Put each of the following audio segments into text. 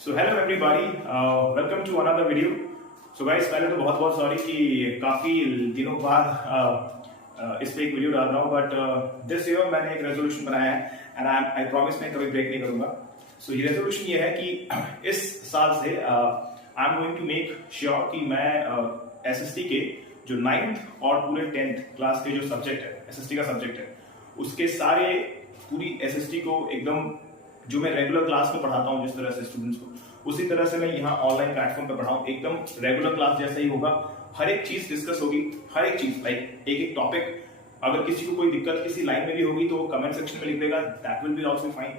So hello everybody, welcome to another video. So guys, पहले तो बहुत बहुत सॉरी कि काफ़ी दिनों बाद इस पे एक वीडियो डाल रहा हूँ, बट दिस ईयर मैंने एक रेजोल्यूशन बनाया है एंड आई प्रॉमिस मैं कभी ब्रेक नहीं करूँगा। सो ये रेजोल्यूशन ये है कि इस साल से I am going to make sure कि मैं एसएसटी के जो 9th और पूरे 10th क्लास के जो सब्जेक्ट है, एसएसटी का सब्जेक्ट है, उसके सारे पूरी एसएसटी को एकदम जो मैं रेगुलर क्लास में पढ़ाता हूँ जिस तरह से स्टूडेंट्स को, उसी तरह से मैं यहाँ ऑनलाइन प्लेटफॉर्म पे पढ़ाऊँ। एकदम रेगुलर क्लास जैसा ही होगा, हर एक चीज डिस्कस होगी, हर एक चीज लाइक एक एक टॉपिक। अगर किसी को कोई दिक्कत किसी लाइन में भी होगी तो कमेंट सेक्शन में लिख देगा, that will be also fine.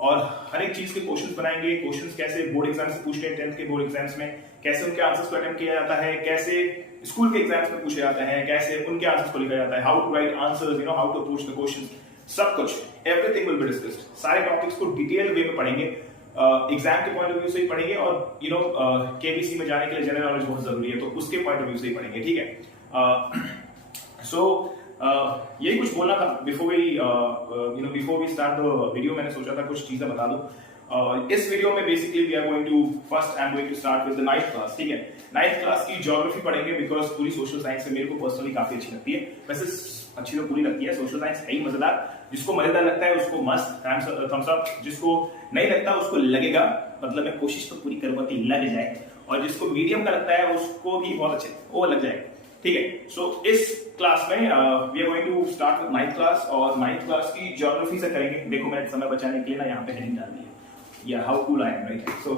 और हर एक चीज के क्वेश्चंस बनाएंगे, क्वेश्चंस कैसे बोर्ड एग्जाम से पूछते हैं, 10th के बोर्ड एग्जाम्स में कैसे उनके आंसर्स को अटेम्प्ट किया जाता है, कैसे स्कूल के एग्जाम्स में पूछे जाते हैं, कैसे उनके आंसर्स को लिखा जाता है, how to write answers, how to approach the questions, सब कुछ एवरीथिंग विल बी डिस्कस्ड। सारे टॉपिक्स को डिटेल वे में पढ़ेंगे, एग्जाम के पॉइंट ऑफ व्यू से ही पढ़ेंगे, और केबीसी में जाने के लिए जनरल नॉलेज बहुत जरूरी है तो उसके पॉइंट ऑफ व्यू से ही पढ़ेंगे, ठीक है। सो यही कुछ बोलना था before we start the video. मैंने सोचा था कुछ चीजें बता दूं। इस वीडियो में basically we are going to first I am going to start with the 9th class, ठीक है। 9th क्लास की ज्योग्राफी पढ़ेंगे बिकॉज पूरी सोशल साइंस में मेरे को पर्सनली काफी अच्छी लगती है। वैसे अच्छी तो पूरी लगती है, सोशल साइंस है ही मजेदार। जिसको मजेदार लगता है उसको मस्त थम्स अप, जिसको नहीं लगता उसको लगेगा, मतलब मैं कोशिश तो पूरी करूंगा कि लग जाए, और जिसको मीडियम का लगता है उसको भी बहुत अच्छे वो लग जाएगा, ठीक है। सो इस क्लास में we are going to start with 9th class, और 9th क्लास की ज्योग्राफी से करेंगे। देखो मैंने समय बचाने के लिए ना यहाँ पे हेडिंग डाल दी है, या how cool I am, right. So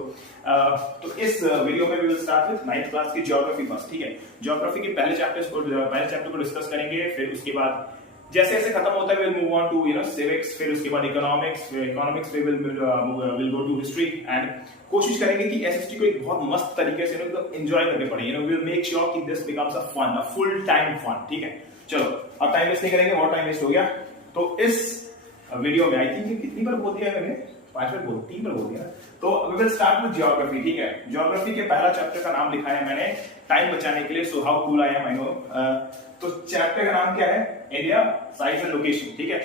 तो इस वीडियो में we will start with 9th class की ज्योग्राफी फर्स्ट, ठीक है। ज्योग्राफी के पहले चैप्टर को डिस्कस करेंगे, फिर उसके बाद जैसे जैसे खत्म होता है will move on to civics, फिर उसके बाद इकोनॉमिक्स, फिर will go to history, and कोशिश करेंगे कि एसएसटी को एक बहुत मस्त तरीके से एंजॉय करके पढ़ें। विल मेक श्योर कि this becomes a fun, a full time fun, ठीक है। चलो अब टाइम वेस्ट नहीं करेंगे, बहुत टाइम वेस्ट हो गया। तो इस वीडियो में आई थिंक कितनी बार बोल दिया है मैंने, 5 बार बोल, 3 बार बोल दिया। तो we will start with geography, ठीक है। ज्योग्राफी के पहला चैप्टर का नाम लिखा है मैंने टाइम बचाने के लिए, so how cool I M, I know. तो चैप्टर का नाम क्या है? इंडिया साइज एंड लोकेशन, ठीक है।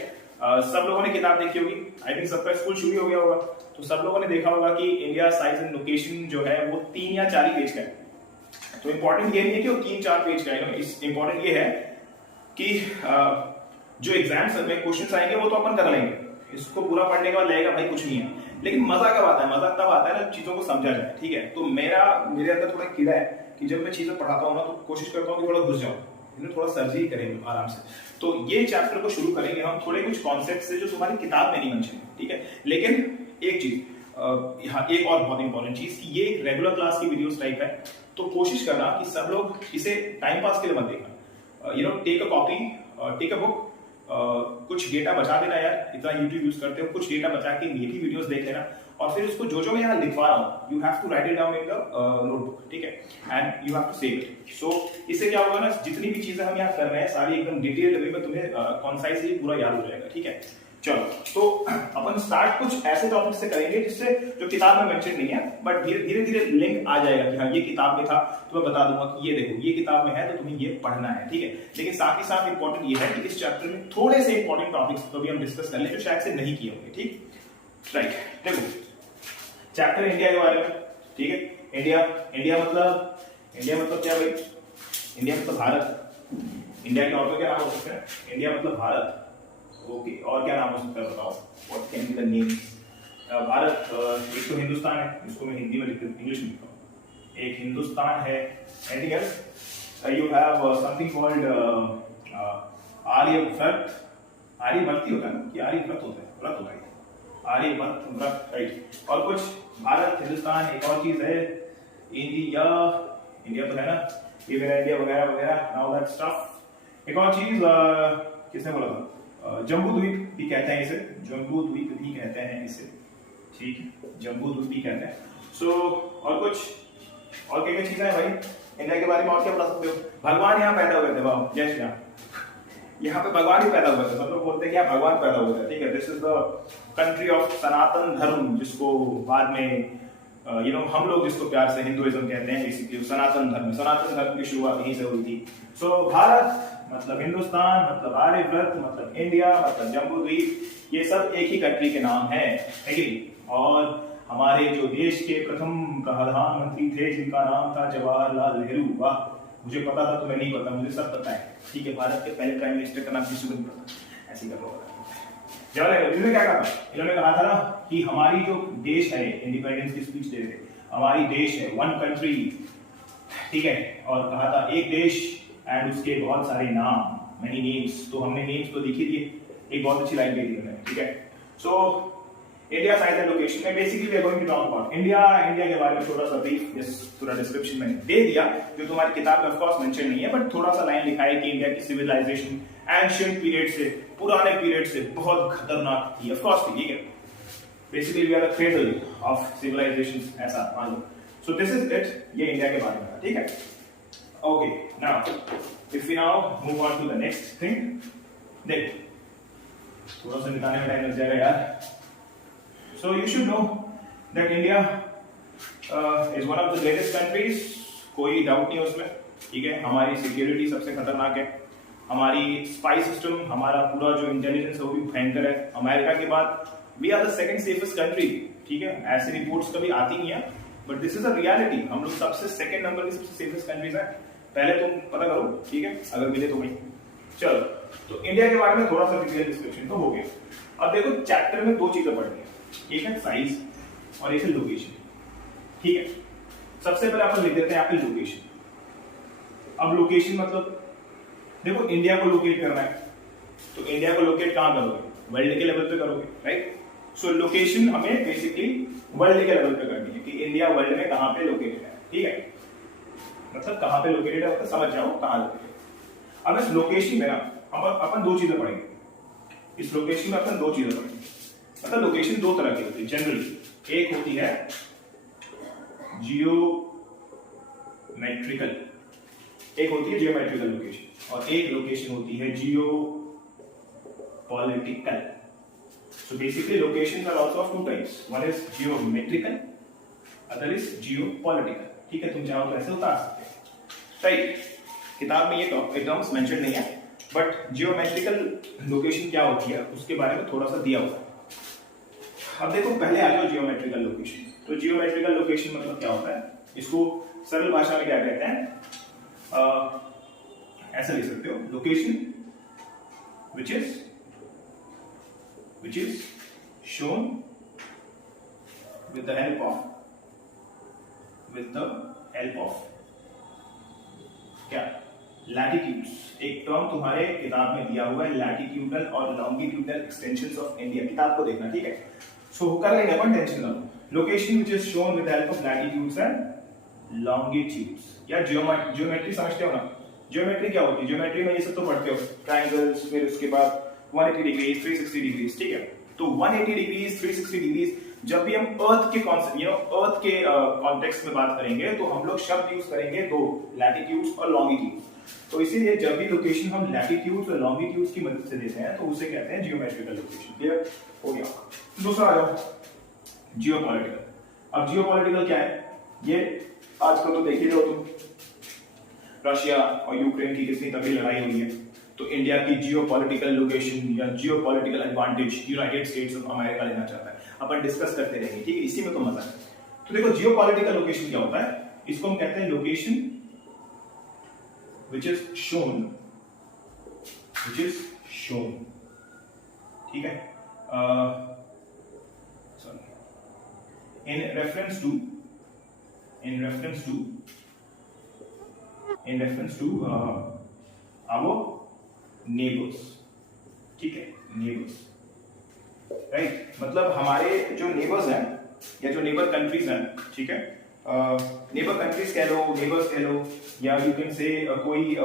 सब लोगों ने किताब देखी होगी, आई थिंक सबका स्कूल शुरू हो गया होगा, तो सब लोगों ने देखा होगा कि इंडिया साइज एंड लोकेशन जो है वो 3 या 4 ही पेज का है। तो इंपॉर्टेंट ये नहीं है कि वो 3-4 पेज का है, इंपॉर्टेंट ये है कि जो एग्जाम्स में क्वेश्चन आएंगे वो तो अपन कर लेंगे, इसको पूरा पढ़ने के बाद लगेगा भाई कुछ नहीं है, लेकिन मजा कब आता है? मजा तब आता है ना चीजों को समझा जाए, ठीक है। तो मेरे अंदर थोड़ा कीड़ा है कि जब मैं चीजें पढ़ाता हूँ ना तो कोशिश करता हूँ कि थोड़ा घुस जाऊं, थोड़ा सर्जरी करेंगे आराम से। तो ये चैप्टर को शुरू करेंगे हम थोड़े कुछ कॉन्सेप्ट से जो तुम्हारी किताब में नहीं mention है, ठीक है। लेकिन एक चीज यहाँ एक और बहुत इंपॉर्टेंट चीज कि ये एक रेगुलर क्लास की वीडियोस टाइप है, तो कोशिश करना कि सब लोग इसे टाइम पास के लिए मत देखना। Take a copy, take a book, कुछ डेटा बचा देना यार, इतना यूट्यूब यूज करते हो, कुछ डेटा बचा के ये भी वीडियोस देख लेना, और फिर उसको जो मैं यहाँ लिखवा रहा हूँ you have to write it down in the notebook, ठीक है, and you have to save it. So इससे क्या होगा ना, जितनी भी चीजें हम यहाँ कर रहे हैं सारी एकदम डिटेल्ड वे में तुम्हें कॉन्साइजली पूरा याद हो जाएगा, ठीक है। चलो तो अपन स्टार्ट कुछ ऐसे टॉपिक से करेंगे जिससे जो किताब में मेंशन नहीं है, बट धीरे धीरे लिंक आ जाएगा कि हाँ ये किताब में था, तो मैं बता दूंगा कि ये देखो ये किताब में है तो तुम्हें ये पढ़ना है, ठीक है। लेकिन साथ ही साथ इंपॉर्टेंट ये है कि इस चैप्टर में थोड़े से इंपॉर्टेंट टॉपिक्स को भी हम डिस्कस कर लें जो शायद से नहीं किए होंगे, ठीक, राइट। देखो चैप्टर इंडिया के बारे में, ठीक है। इंडिया मतलब क्या भाई? इंडिया मतलब भारत। इंडिया के और तो क्या नाम हो सकता है? इंडिया मतलब भारत, ओके। और क्या नाम हो सकता है बताओ? What can be the name? Bharat, एक तो हिंदुस्तान है, इसको मैं हिंदी में लिख इंग्लिश में लिखता हूँ, एक हिंदुस्तान है। Anything else? You have something called Aryavarta. Aryavarta ही होता है ना कि आर्यव्रत होता है? व्रत होता है, आर्यव्रत, व्रत, राइट। और कुछ भारत, हिंदुस्तान, एक और चीज है इंडिया तो है ना, ये मेरा इंडिया वगैरह वगैरह, नाउ दैट स्टफ। एक और चीज किसने बोला था? जम्बू द्वीप भी कहते हैं इसे, जम्बू द्वीप भी कहते हैं इसे, ठीक है, जम्बू द्वीप भी कहते हैं। सो और कुछ और क्या क्या चीजें हैं भाई इंडिया के बारे में, और क्या बता सकते हो? भगवान यहाँ पैदा हुए थे, वाह, जय श्री राम। यहाँ पे भगवान ही पैदा हुए थे, सब लोग बोलते हैं कि यहाँ भगवान पैदा हुए थे, ठीक है। This is the country of Sanatan Dharma, जिसको बाद में हम लोग जिसको प्यार से हिंदुइज्म कहते हैं, बेसिकली सनातन धर्म की शुरुआत यहीं से हुई थी। सो भारत मतलब हिंदुस्तान, मतलब आर्यव्रत, मतलब इंडिया, मतलब जम्बू द्वीप, ये सब एक ही कंट्री के नाम है कि नहीं? और हमारे जो देश के प्रथम प्रधानमंत्री थे जिनका नाम था जवाहरलाल नेहरू। वाह, मुझे पता था, तुम्हें नहीं पता, मुझे सब पता है। ठीक है, भारत के पहले प्राइम मिनिस्टर का नाम किसी को नहीं पता, ऐसे कर लो। जवाहरलाल नेहरू ने क्या कहा? इन्होंने कहा था ना कि हमारी जो देश है, इंडिपेंडेंस की स्पीच दे रहे थे, हमारी देश है, वन कंट्री, ठीक है, और कहा था एक देश एंड उसके बहुत सारे नाम, मेनी नेम्स। तो हमने नेम्स तो लिख ही दिए, एक बहुत अच्छी लाइन दे दी उन्होंने। ठीक है, so India size and location में basically we are going to talk about India के बारे में थोड़ा सा ब्रीफ, पूरा डिस्क्रिप्शन मैंने दे दिया, जो तुम्हारी किताब में ऑफ कोर्स मेंशन नहीं है, बट थोड़ा सा लाइन लिखा है कि इंडिया की सिविलाइजेशन एंशिएंट पीरियड से, पुराने पीरियड से बहुत खतरनाक थी। ऑफ कोर्स ठीक है, basically we are the cradle of civilization, ऐसा मान लो। सो दिस इज इट, ये इंडिया के बारे में था। ठीक है, okay, now if we now move on to the next thing. देख, थोड़ा सा निकालने में टाइम लग जाएगा यार। So you should know that India is one of the greatest countries, कोई डाउट नहीं है उसमें। ठीक है, हमारी सिक्योरिटी सबसे खतरनाक है, हमारी स्पाई सिस्टम, हमारा पूरा जो इंटेलिजेंस है वो भी भयंकर है। अमेरिका के बाद we are the second safest country. ठीक है, ऐसे रिपोर्ट्स कभी आती नहीं है, but this is a reality. हम लोग सबसे सेकंड नंबर की सबसे सेफेस्ट कंट्रीज है। पहले तुम पता करो, ठीक है, अगर मिले तो भाई। चलो, तो इंडिया के बारे में थोड़ा सा डिटेल डिस्क्रिप्शन तो हो गया। अब देखो, चैप्टर में दो चीजें पढ़नी है, एक है साइज और एक है लोकेशन। ठीक है, सबसे पहले अपन लिख देते हैं यहाँ पे लोकेशन। अब लोकेशन मतलब देखो, इंडिया को लोकेट करना है, तो इंडिया को लोकेट कहां करोगे? वर्ल्ड के लेवल पे करोगे, राइट? सो लोकेशन हमें बेसिकली वर्ल्ड के लेवल पे करनी है कि इंडिया वर्ल्ड में कहां पे लोकेटेड है। ठीक है, मतलब कहां पे लोकेटेड है, मतलब समझ जाओ कहां लोकेटेड है। अब इस लोकेशन में ना अपन दो चीजें पढ़ेंगे। इस लोकेशन में अपन दो चीजें पढ़ेंगे, मतलब लोकेशन दो तरह की होती है जनरली। एक होती है जियोमेट्रिकल, एक होती है जियोमेट्रिकल लोकेशन, और एक लोकेशन होती है geo political. So basically locations are also of two types, one is geometrical, other is geo political. ठीक है, तुम चाहो तो ऐसे उतार सकते हो, राइट? किताब में ये टर्म्स मेंशन नहीं है, बट जियोमेट्रिकल लोकेशन क्या होती है उसके बारे में थोड़ा सा दिया हुआ है। अब देखो, पहले आ जाओ जियोमेट्रिकल लोकेशन। तो जियोमेट्रिकल लोकेशन मतलब क्या होता है, इसको सरल भाषा में क्या कहते हैं, ऐसा लिख सकते हो, location which is shown with the help of क्या, लैटिट्यूड्स। एक टर्म तुम्हारे किताब में दिया हुआ है, लैटिट्यूडल और लॉन्गिट्यूडल एक्सटेंशंस ऑफ इंडिया। किताब को देखना, ठीक है? सो कर लेंगे अपन, टेंशन ना लो। Location which is shown with the help of latitudes and longitudes. या ज्योमेट्री समझते हो ना? ज्योमेट्री क्या होती है? ज्योमेट्री में ये सब तो पढ़ते हो, ट्रायंगल्स, फिर उसके बाद 180 डिग्री, 360 डिग्री। ठीक है, तो 180 डिग्री, 360 डिग्री, जब भी हम अर्थ के कॉन्सेप्ट, अर्थ के कॉन्टेक्स्ट में बात करेंगे तो हम लोग शब्द यूज करेंगे दो, लैटिट्यूड्स और लॉन्गिट्यूड्स। तो इसीलिए जब भी लोकेशन हम लैटिट्यूड्स और लॉन्गिट्यूड्स की मदद से देते हैं तो उसे कहते हैं जियोमेट्रिकल लोकेशन। क्लियर हो गया? दूसरा आ जाओ, जियोपॉलिटिकल। अब जियोपॉलिटिकल क्या है? ये आजकल तो देख ही रहे हो तुम, रशिया और यूक्रेन की कितनी तगड़ी लड़ाई हुई है, तो इंडिया की जियोपॉलिटिकल लोकेशन या geopolitical advantage United states of America लेना चाहता है। अपन डिस्कस करते रहेंगे, ठीक है? इसी में तो मजा है। तो देखो, जियोपॉलिटिकल लोकेशन क्या होता है, इसको हम कहते हैं लोकेशन which is shown, ठीक है, in reference to our neighbors, ठीक है, neighbors, राइट? मतलब हमारे जो नेबर्स हैं या जो नेबर कंट्रीज हैं, ठीक है, नेबर कंट्रीज कह लो, नेबर्स कह लो, या यू कैन से कोई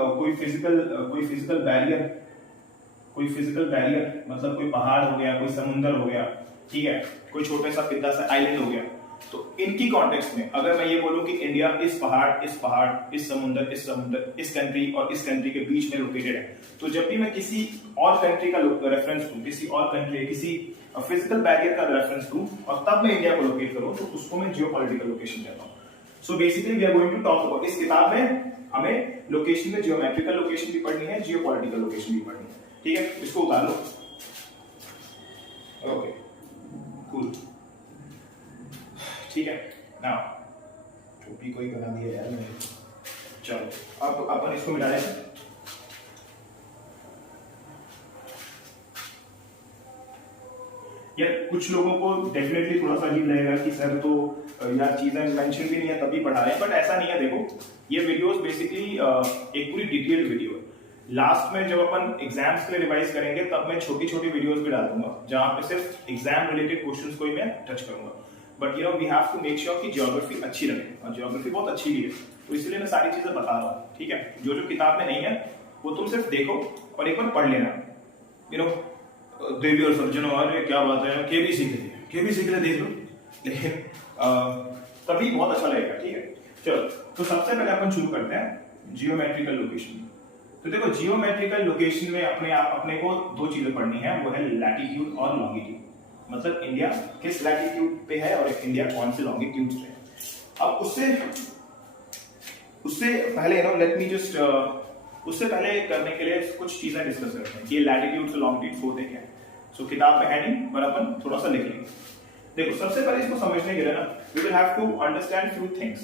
फिजिकल बैरियर, मतलब कोई पहाड़ हो गया, कोई समुंदर हो गया, ठीक है, कोई छोटा सा पिद्दा सा आइलैंड हो गया। तो इनकी कॉन्टेक्स्ट में अगर मैं ये बोलूं कि इंडिया इस पहाड़, इस समुंदर, इस कंट्री और इस कंट्री के बीच में लोकेटेड है, तो जब भी मैं किसी और कंट्री का रेफरेंस दूं, किसी फिजिकल बैरियर का रेफरेंस दूं और तब मैं इंडिया को लोकेट करूं, तो उसको मैं जियोपॉलिटिकल लोकेशन कहता हूं। So basically we are going to talk about, इस किताब में हमें लोकेशन में जियोमेट्रिकल लोकेशन भी पढ़नी है, जियोपॉलिटिकल लोकेशन भी पढ़नी है, ठीक है? इसको उतार लो। Okay, cool. ठीक है ना। टोपी कोई बना दिया यार मैंने। चलो अब अपन इसको मिला लें। यार कुछ लोगों को डेफिनेटली थोड़ा सा अजीब लगेगा कि सर तो यार चीजें मेंशन भी नहीं है तभी पढ़ा रहे हैं, बट ऐसा नहीं है। देखो ये वीडियोस बेसिकली एक पूरी डिटेल्ड वीडियो है। लास्ट में जब अपन एग्जाम्स के लिए रिवाइज करेंगे तब मैं छोटी छोटी वीडियोस भी डाल दूंगा जहां पे सिर्फ एग्जाम रिलेटेड क्वेश्चंस को ही मैं टच करूंगा। But we have to make sure कि ज्योग्राफी अच्छी रहे, और ज्योग्राफी बहुत अच्छी भी है, तो इसलिए मैं सारी चीजें बता रहा हूँ। ठीक है, जो जो किताब में नहीं है वो तुम सिर्फ देखो और एक बार पढ़ लेना। देवी और सज्जनों, अरे क्या बात है, केबी सीख ले देख लो, लेकिन तभी बहुत अच्छा लगेगा। ठीक है, चलो तो सबसे पहले अपन शुरू करते हैं जियोमेट्रिकल लोकेशन। तो देखो जियोमेट्रिकल लोकेशन में अपने को दो चीजें पढ़नी है, वो है लैटिट्यूड और लॉन्गिट्यूड। मतलब इंडिया किस लैटिट्यूड पे है और इंडिया कौन से लॉन्गिट्यूड पे है। अब उससे पहले लेट मी जस्ट उससे पहले करने के लिए कुछ चीजें डिस्कस करते हैं कि लैटिट्यूड से लॉन्गिट्यूड होते क्या है। सो किताब में है नहीं, पर अपन थोड़ा सा लिख लेंगे। देखो सबसे पहले इसको समझने के लिए ना we will have to understand few things.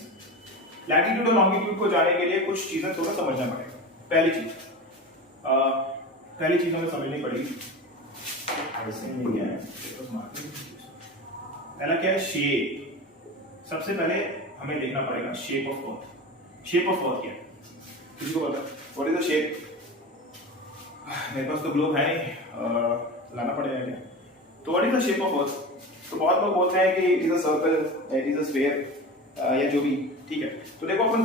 Latitude और लॉन्गिट्यूड को जानने के लिए कुछ चीजें थोड़ा समझना पड़ेगा। पहली चीज हमें समझनी पड़ेगी, ऐसे नहीं है पहला क्या है, शेप। सबसे पहले हमें देखना पड़ेगा shape of earth. Shape of earth क्या है, किसी को पता व्हाट इज द शेप? मेरे पास तो ग्लोब है नहीं, लाना पड़ेगा क्या? तो what is the shape of earth? तो बहुत लोग बोलते हैं कि it is a circle, it is a sphere या जो भी। ठीक है, तो देखो अपन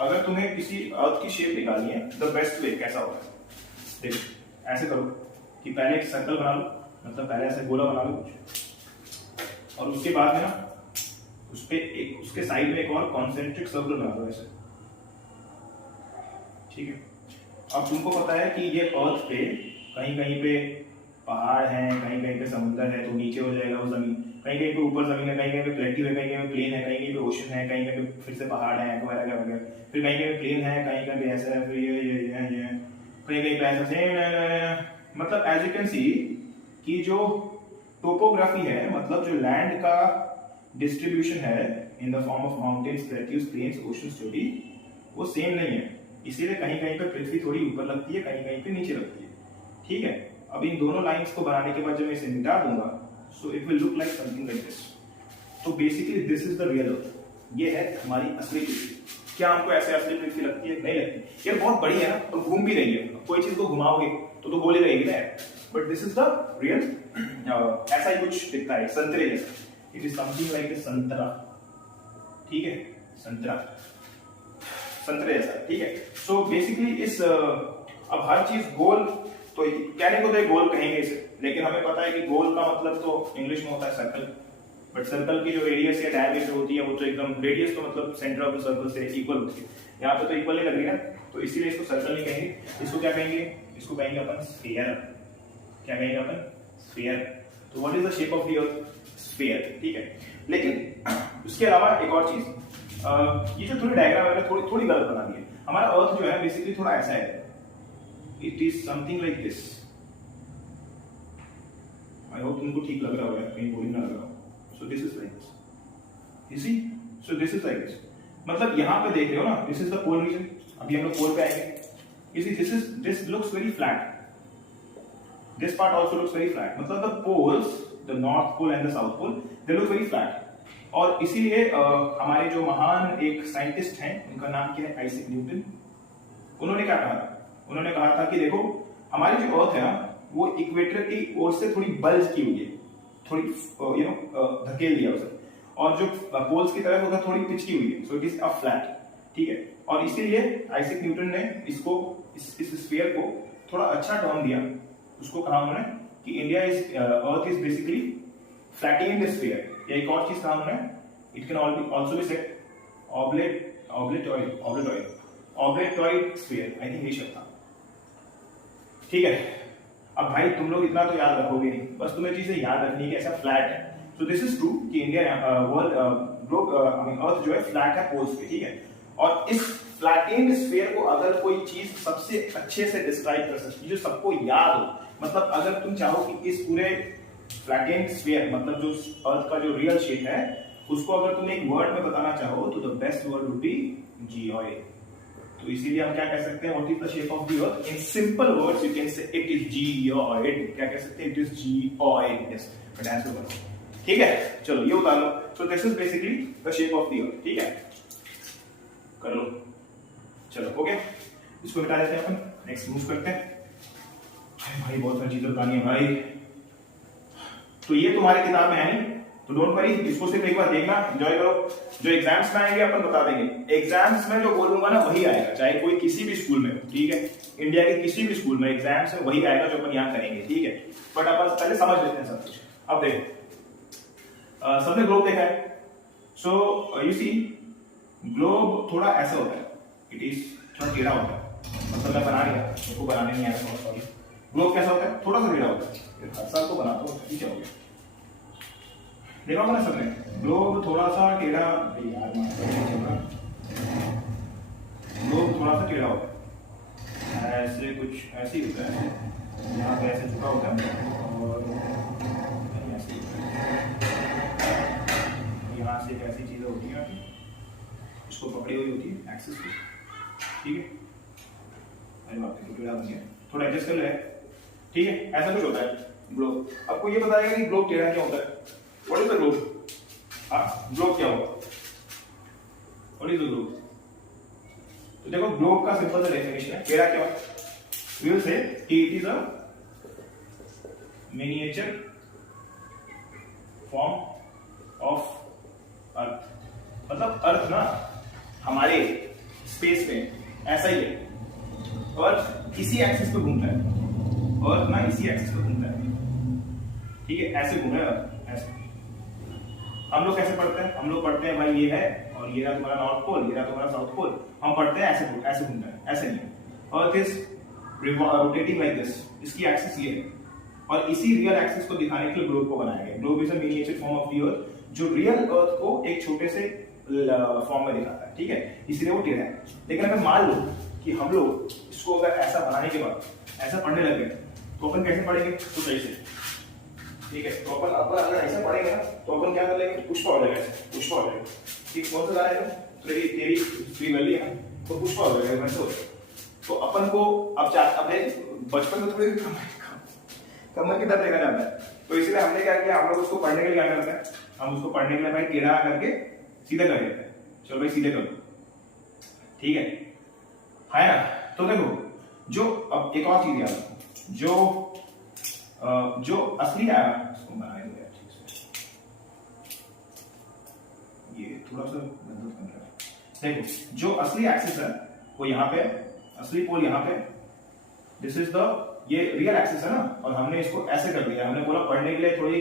अगर तुम्हें किसी अर्थ की शेप निकालनी है, द बेस्ट वे कैसा होगा, देखो ऐसे करो कि पहले एक सर्कल बना लो, मतलब पहले ऐसे गोला बना लो कुछ, और उसके बाद में ना उसके साइड में एक और कॉन्सेंट्रिक सर्कल बना दो ऐसे। ठीक है, अब तुमको पता है कि ये अर्थ पे कहीं कहीं पे पहाड़ हैं, कहीं कहीं पे समुद्र है, तो नीचे हो जाएगा वो जमीन, कहीं कहीं पे ऊपर जमीन है, कहीं कहीं पे प्लेटिव है, कहीं कहीं पे प्लेन है, कहीं कहीं पे ओशन है, कहीं कहीं पे फिर से पहाड़ है वगैरह वगैरह, फिर कहीं कहीं पे प्लेन है, कहीं कहीं पे ऐसा है, फिर ये कहीं कहीं पे ऐसा सेम। मतलब एज यू कैन सी कि जो टोपोग्राफी है, मतलब जो लैंड का डिस्ट्रीब्यूशन है in the form of mountains, plateaus, plains, oceans, जो भी, वो सेम नहीं है। इसीलिए कहीं कहीं पे पृथ्वी थोड़ी ऊपर लगती है, कहीं कहीं पे नीचे लगती है। ठीक है, अब इन दोनों लाइंस को बनाने के बाद जब मैं इसे मिटा दूंगा, so it will look like something like this. तो basically this is the real earth, ये है हमारी असली पृथ्वी। क्या हमको ऐसे असली पृथ्वी लगती है? नहीं लगती यार, बहुत बड़ी है ना, तो घूम भी रही है। कोई चीज को घुमाओगे तो गोली रहेगी ना, but this is the real. ऐसा ही कुछ दिखता है, संतरे जैसा। It is something like a संतरा। ठीक है, संतरे जैसा। ठीक है, सो बेसिकली इस अब हर चीज गोल, तो कहने को तो गोल कहेंगे इसे, लेकिन हमें पता है कि गोल का मतलब तो इंग्लिश में होता है सर्कल, बट सर्कल की जो रेडियस या डायमीटर होती है वो तो एकदम, रेडियस तो मतलब सेंटर ऑफ द सर्कल से इक्वल होती है। यहाँ पे तो इक्वल नहीं लग रही है, तो इसीलिए इसको सर्कल नहीं कहेंगे। इसको क्या कहेंगे? इसको कहेंगे अपन स्फीयर। क्या कहेंगे अपन? स्फीयर। तो what is the shape of the earth? Sphere. ठीक है, लेकिन उसके अलावा एक और चीज, ये जो थोड़ी डायग्राम है थोड़ी गलत बना दी है। हमारा अर्थ जो है बेसिकली थोड़ा ऐसा है, it is something like this. I hope तुमको ठीक लग रहा होगा, कहीं बोरिंग ना लग रहा हो। So this is like this, you see, so this is like this. मतलब यहाँ पे देख रहे हो ना, this is the pole region. अभी हम लोग पोल पे आएंगे। You see this looks very flat, this part also looks very flat. मतलब the poles, the north pole and the south pole, they look very flat. और इसीलिए हमारे जो महान एक साइंटिस्ट हैं, उनका नाम क्या है? Isaac Newton. उन्होंने क्या कहा था? उन्होंने कहा था कि देखो हमारी जो अर्थ है ना, वो इक्वेटर की ओर से थोड़ी बल्ज की हुई है, थोड़ी धकेल दिया उसे, और जो पोल्स की तरफ होता थोड़ी पिच की हुई है, so it is a flat. ठीक है, और इसीलिए आइजैक न्यूटन ने इसको इस स्फीयर को थोड़ा अच्छा टर्म दिया। उसको कहा उन्होंने कि India is earth is basically flattening the sphere. या एक और चीज कहा उन्होंने, it can also be said oblatoid sphere. I think ये शब्द था। ठीक है, अब भाई तुम लोग इतना तो याद रखोगे नहीं, बस तुम्हें चीजें याद रखनी है कि ऐसा फ्लैट है। सो दिस इज ट्रू कि इंडिया वर्ल्ड ग्लोब अर्थ जो है फ्लैट है पोल्स पे। ठीक है, और इस फ्लैटेंड स्फीयर को अगर कोई चीज सबसे अच्छे से डिस्क्राइब कर सकती है, जो सबको याद हो, मतलब अगर तुम चाहो कि इस पूरे फ्लैटेंड स्फीयर, मतलब जो अर्थ का जो रियल शेप है, उसको अगर तुम एक वर्ड में बताना चाहो तो the best word would be geoid. तो इसीलिए हम क्या कह सकते हैं, what is the shape of the earth? In simple words you can say it is geoid. क्या कह सकते हैं? It is geoid. Yes, but answer करो। ठीक है, चलो ये उतार लो। So this is basically the shape of the earth. ठीक है, कर लो। चलो हो गया, इसको मिटा देते हैं अपन, नेक्स्ट मूव करते हैं। भाई बहुत सारी चीजें बतानी है भाई। तो ये तुम्हारी किताब में है नहीं, तो डोंट वरी, इसको सिर्फ एक बार देखना, एंजॉय करो। जो एग्जाम्स में आएंगे अपन बता देंगे। एग्जाम्स में जो बोलूंगा ना वही आएगा, चाहे कोई किसी भी स्कूल में, ठीक है, इंडिया के किसी भी स्कूल में एग्जाम्स में वही आएगा जो अपन यहाँ करेंगे। ठीक है, बट अपन पहले समझ लेते हैं सब कुछ। अब देखो, सबने ग्लोब देखा है। सो यू सी, ग्लोब थोड़ा ऐसा होता है, इट इज थोड़ा टेढ़ा होता है। मतलब मैं बना लिया, उसको बनाने नहीं आया, सॉरी। ग्लोब कैसा होता है? थोड़ा सा टेढ़ा होता है। हर साल को बनाता हूँ, ठीक है, हो गया। देखा होगा ना सबने, ग्लोब थोड़ा सा टेढ़ा, यार ग्लोब थोड़ा सा टेढ़ा होता है, ऐसे कुछ ऐसे ही होता है, यहाँ पे ऐसे झुका होता है और ऐसे यहाँ से एक ऐसी चीजें होती हैं, इसको पकड़ी हुई होती है एक्सिस पे। ठीक है, अरे बाप रे, टेढ़ा बन गया, थोड़ा एडजस्ट कर ले। ठीक है, ऐसा कुछ होता है ग्लोब। आपको ये बताएगा कि ग्लोब टेढ़ा क्यों होता है। What is the globe? Globe क्या होगा? What is the globe? तो देखो, ग्लोब का सिंपल सा डेफिनेशन है, टेढ़ा क्या है? We will say कि it is a miniature form of Earth। मतलब अर्थ ना हमारे स्पेस में ऐसा ही है, अर्थ इसी एक्सिस पे घूमता है, अर्थ ना इसी एक्सिस पे घूमता है। ठीक है, ऐसे घूम रहा है, ऐसे। हम लोग कैसे पढ़ते हैं? हम लोग पढ़ते हैं भाई ये है और ये रहा तुम्हारा नॉर्थ पोल, ये रहा तुम्हारा साउथ पोल। हम पढ़ते हैं ऐसे ऐसे घूमता है, ऐसे नहीं। Earth is rotating like this, इसकी एक्सिस ये है, और इसी रियल एक्सिस को दिखाने के लिए ग्लोब को बनाया गया। Globe is a miniature form of the अर्थ, जो रियल अर्थ को एक छोटे से फॉर्म में दिखाता है। ठीक है, इसलिए वो टेढ़ा है। लेकिन अगर मान लो कि हम लोग इसको अगर ऐसा बनाने के बाद ऐसा पढ़ने लगे, तो अपन कैसे पढ़ेंगे? तो सही से, ठीक है, तो अपन अगर ऐसा पढ़ेंगे ना, तो अपन क्या कर लेंगे? पुष्पा हो जाएगा, पुष्पा हो जाएगा। ठीक, कौन सा गाना है? तेरी फ्री वैली है, तो पुष्पा हो जाएगा, वैसे हो जाएगा। तो अपन को अब अपने बचपन में थोड़ी कमर की दर्द देखा जाता है, तो इसलिए हमने क्या किया, हम लोग उसको पढ़ने के लिए क्या करते हैं, हम उसको पढ़ने के लिए भाई टेढ़ा करके सीधा कर देते हैं। चलो भाई सीधे करो, ठीक है ना। तो देखो, जो अब एक और चीज याद, जो असली आया, इसको बनाए दो यार ठीक से, ये थोड़ा सा मदद कर रहा है। देखो, जो असली एक्सिस है वो यहाँ पे, असली पोल यहाँ पे, दिस इज द, ये रियल एक्सिस है ना, और हमने इसको ऐसे कर दिया। हमने बोला पढ़ने के लिए थोड़ी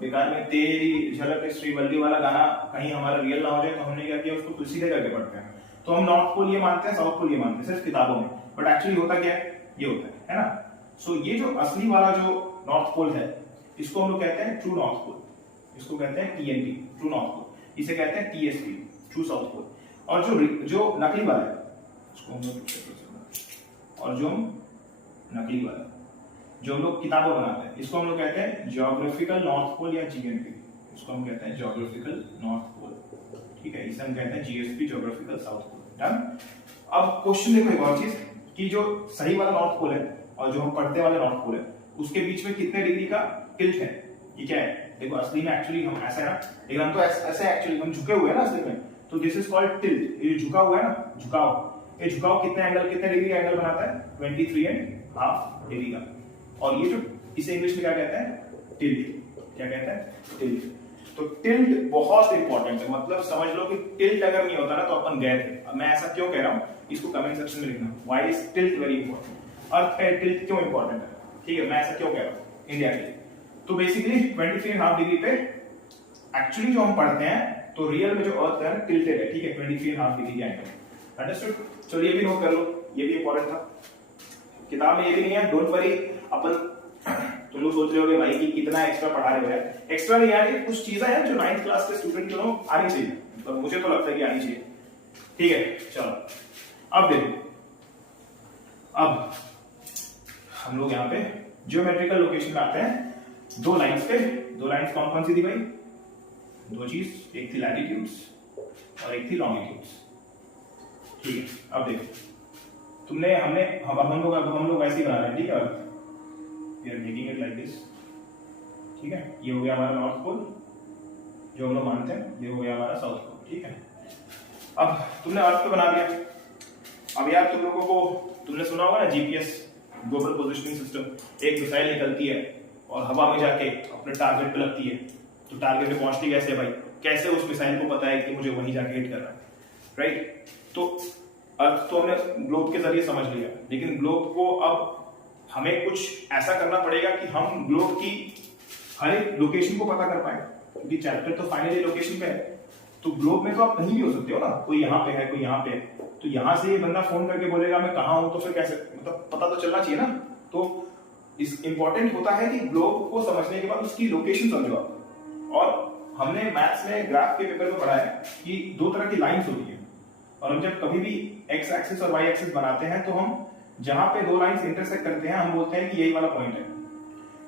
बेकार में तेरी झलक श्रीवल्ली वाला गाना कहीं हमारा रियल ना हो जाए, तो हमने क्या किया, उसको सीधे करके पढ़ते हैं। तो हम नॉर्थ पोल ये मानते हैं, साउथ पोल ये मानते हैं सिर्फ किताबों में, बट एक्चुअली होता क्या है, ये होता है ना। सो ये जो असली वाला जो नॉर्थ पोल है, इसको हम लोग कहते हैं ट्रू नॉर्थ पोल, इसको कहते हैं TNT, ट्रू नॉर्थ पोल। इसे कहते हैं TSP, ट्रू साउथ पोल। और जो नकली वाला है, उसको हम लोग, और जो नकली वाला जो हम लोग किताबों बनाते हैं, इसको हम लोग कहते हैं ज्योग्राफिकल नॉर्थ पोल या GNP, इसको हम कहते हैं ज्योग्राफिकल नॉर्थ पोल। ठीक है, इसे हम कहते हैं GSP, geographical south pole. Done. अब क्वेश्चन देखो एक और चीज, कि जो सही वाला नॉर्थ पोल है और जो हम पढ़ते वाले नॉर्थ पोल है, उसके बीच में कितने डिग्री का टिल्ट है? ये क्या है? देखो, असली में एक्चुअली हम ऐसा है ना, लेकिन हम तो ऐसे एक्चुअली हम झुके हुए हैं ना असली में, तो दिस इज कॉल्ड टिल्ट। ये झुका हुआ है ना, झुकाव, ये झुकाव कितने एंगल, कितने डिग्री का एंगल बनाता है? 23.5 डिग्री का। और ये जो, इसे इंग्लिश में क्या कहते हैं? टिल्ट। क्या कहते हैं? टिल्ट। तो टिल्ट बहुत इंपॉर्टेंट है, मतलब समझ लो कि टिल्ट अगर नहीं होता ना तो अपन गए थे। अब मैं ऐसा क्यों कह रहा हूँ, इसको कमेंट सेक्शन में लिखना, why is tilt very important, earth पे टिल्ट क्यों इंपॉर्टेंट है। ठीक है, मैं ऐसा क्यों कह रहा हूँ इंडिया के लिए। तो बेसिकली 23.5 डिग्री पे एक्चुअली जो हम पढ़ते हैं, तो रियल में जो अर्थ है टिल्टेड है। ठीक है, 23.5 डिग्री का एंगल। अंडरस्टूड? चलो ये भी नोट कर लो, ये भी इंपॉर्टेंट था, किताब में ये भी नहीं है, डोंट वरी। अपन तुम लोग सोच रहे होगे भाई कि कितना एक्स्ट्रा पढ़ा रहे हो। एक्स्ट्रा नहीं यार, ये कुछ चीजें हैं जो 9th क्लास के स्टूडेंट को आनी चाहिए, मतलब मुझे तो लगता है कि आनी चाहिए। ठीक है, चलो अब देखो, अब हम लोग यहाँ पे ज्योमेट्रिकल लोकेशन में आते हैं। दो लाइंस पे, दो लाइंस कौन कौन सी थी भाई? दो चीज, एक थी लैटिट्यूड्स और एक थी लॉन्गिट्यूड्स। ठीक है, अब देखो तुमने हमने हम लोग ऐसे ही बना रहे हैं, ठीक है, we are making it like this. ठीक है, ये हो गया हमारा नॉर्थ पोल जो हम लोग मानते हैं, ये हो गया हमारा साउथ पोल। ठीक है, अब तुमने अर्थ पे बना दिया। अब यार तुम लोगों को, तुमने सुना होगा ना जीपीएस, ग्लोबल पोजिशनिंग सिस्टम। एक मिसाइल निकलती है और हवा में जाके अपने टारगेट पे लगती है, तो टारगेट पे पहुंचती कैसे भाई? कैसे उस मिसाइल को पता है कि मुझे वहीं जाके हिट करना है, राइट? तो अर्थ तो हमने ग्लोब के जरिए समझ लिया, लेकिन ग्लोब को अब हमें कुछ ऐसा करना पड़ेगा कि हम ग्लोब की हर एक लोकेशन को पता कर पाए, क्योंकि चैप्टर तो फाइनली लोकेशन पे है। तो ग्लोब में तो आप कहीं भी हो सकते हो ना, कोई यहाँ पे है, कोई यहाँ पे है, तो यहाँ से ये बंदा फोन करके बोलेगा मैं कहाँ हूँ, तो फिर कैसे, मतलब पता तो चलना चाहिए ना। तो इस इंपॉर्टेंट होता है कि ग्लोब को समझने के बाद उसकी लोकेशन समझो आप। और हमने मैथ्स में ग्राफ के पेपर में पढ़ा है कि दो तरह की लाइंस होती है, और हम जब कभी भी एक्स एक्सिस और वाई एक्सिस बनाते हैं तो हम जहां पे दो लाइंस इंटरसेक्ट करते हैं हम बोलते हैं कि यही वाला पॉइंट है।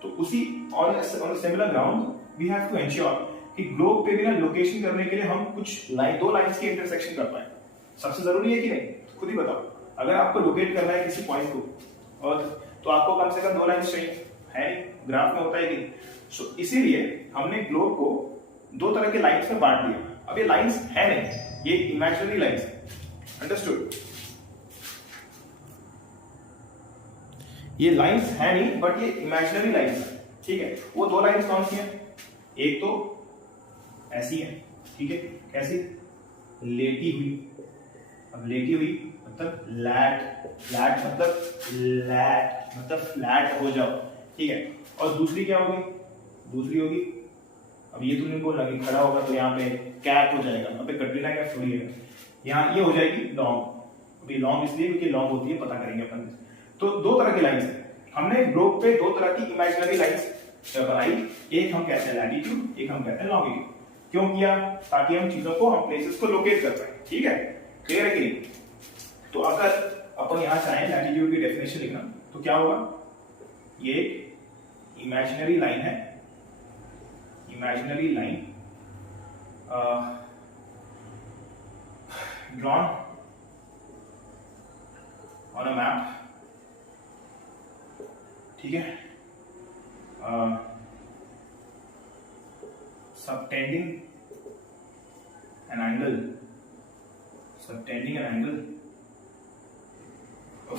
तो उसी on similar ground we have to ensure कि ग्लोब पे भी ना लोकेशन करने के लिए हम कुछ दो लाइंस की इंटरसेक्शन कर पाए। सबसे जरूरी है कि नहीं, खुद ही बताओ। अगर आपको लोकेट करना है किसी पॉइंट को, और तो आपको कम से कम दो लाइंस चाहिए, है ग्राफ में होता है कि। सो इसीलिए हमने ग्लोब को दो तरह के लाइंस में बांट दिया। अब ये लाइंस है नहीं, ये इमेजिनरी लाइंस है, अंडरस्टूड? ये लाइंस है नहीं बट ये इमेजिनरी लाइंस है, ठीक है। वो दो लाइंस कौन सी हैं? एक तो ऐसी है, ठीक है, कैसी? लेटी हुई। अब लेटी हुई मतलब लैट मतलब फ्लैट हो जाओ, ठीक है। और दूसरी क्या होगी? दूसरी होगी, अब ये तुमने बोला कि खड़ा होगा तो यहाँ पे कैट हो जाएगा, अब कटरीना कैफ थोड़ी है, यहाँ ये हो जाएगी लॉन्ग। अभी लॉन्ग इसलिए क्योंकि लॉन्ग होती है, पता करेंगे अपन। तो दो तरह की लाइंस है, हमने ग्लोब पे दो तरह की इमेजिनरी लाइंस बनाई। एक हम कहते हैं लैटिट्यूड, एक हम कहते हैं लॉन्गिट्यूड। क्यों किया? ताकि हम चीजों को, हम प्लेसेस को लोकेट कर पाए, ठीक है। क्लियर है कि नहीं? तो अगर अपन यहां चाहें लैटिट्यूड की डेफिनेशन लिखना तो क्या होगा? ये इमेजिनरी लाइन है, imaginary line drawn on a map, ठीक है, subtending an angle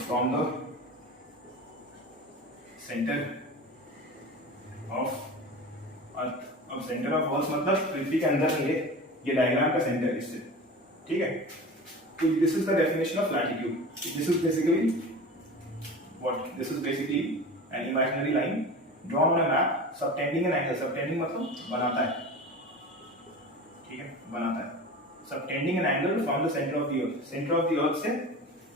from the center of अर्थ। अब सेंटर ऑफ अर्थ मतलब पृथ्वी के अंदर नहीं है, ये डायग्राम का सेंटर है इससे, ठीक है। तो this is the definition of latitude. This is basically what? This is basically an imaginary line drawn on a map subtending an angle. Subtending मतलब बनाता है, ठीक है, बनाता है। Subtending an angle from the centre of the earth. Centre of the अर्थ से